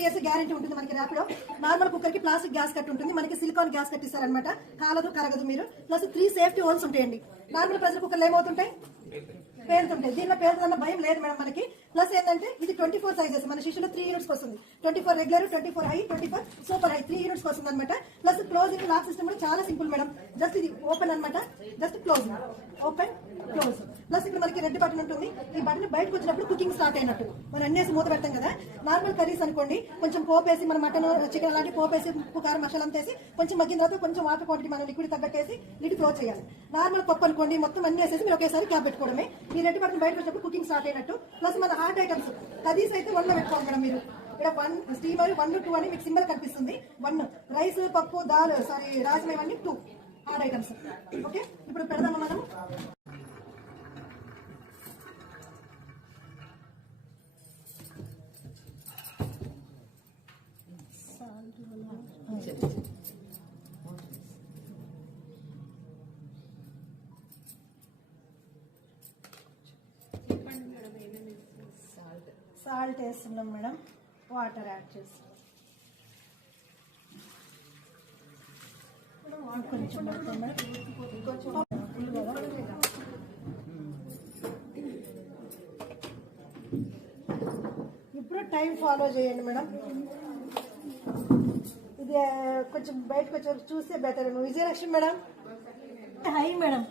Years guarantee ఉంటుంది మనకి Rapido. Normal cooker కి ప్లాస్టిక్ గ్యాస్ కట్ ఉంటుంది, మనకి సిలికాన్ గ్యాస్ కట్ ఇస్తారనమాట. కాలదు కరగదు మీరు. ప్లస్ 3 సేఫ్టీ హోల్స్ ఉంటాయండి. నార్మల్ ప్రెషర్ కుక్కర్లు ఏమవుతుంటాయి, పేలుతుంటాయి. దీనిలో పేలుతుందన్న భయం లేదు మేడం మనకి. ప్లస్ ఏంటంటే ఇది 24 సైజెస్. మన శిష్యులో 3 యూనిట్స్ వస్తుంది. 24 regular, 24 high, 24 super high 3 units వస్తుంది అనమాట. ప్లస్ క్లోజింగ్ లాక్ సిస్టమ్ కూడా చాలా సింపుల్ మేడం. జస్ట్ ఇది ఓపెన్ అనమాట, just close, open close. Plus ఇక్కడ మనకి రెడ్ బటన్ ఉంటుంది. ఈ బటన్ బయటకు వచ్చినప్పుడు కుకింగ్ స్టార్ట్ అయినట్టు. మనం అన్నేసి మూత పెడతాం కదా. నార్మల్ కర్రీస్ అనుకోండి, కొంచెం పోపేసి మన మటన్ చికెన్ అలాంటి పోపేసి ఉప్పు కారం మసాలా అంతేసి కొంచెం మగ్గిన తర్వాత కొంచెం వాటర్ క్వాంటిటీ మనం లిక్విడ్ తగ్గట్టేసి లిడ్ క్లోజ్ చేయాలి. నార్మల్ పప్పు అనుకోండి, మొత్తం అన్ని వేసేసి మీరు ఒకేసారి క్యాప్ పెట్టుకోవడమే. ఈ రెడ్ బటన్ బయటకు వచ్చినప్పుడు కుకింగ్ స్టార్ట్ అయినట్టు. ప్లస్ మన హాట్ ఐటమ్స్ కర్రీస్ అయితే 1 లో పెట్టుకోవాలి మేడం. మీరు ఇక్కడ 1 స్టీమర్ 1 2 అని మీకు సింబల్ కనిపిస్తుంది. 1 రైస్, పప్పు, దాల్, రాజ్మా ఇవన్నీ 2 హాట్ ఐటమ్స్. ఓకే, ఇప్పుడు పెడదామా మనం. సాల్ట్ వేస్తున్నాం మేడం, వాటర్ యాడ్ చేస్తున్నాం. కొంచెం ఇప్పుడు టైం ఫాలో చేయండి మేడం. ఇది కొంచెం బయటకు వచ్చి చూస్తే better. Vijayalakshmi madam high madam.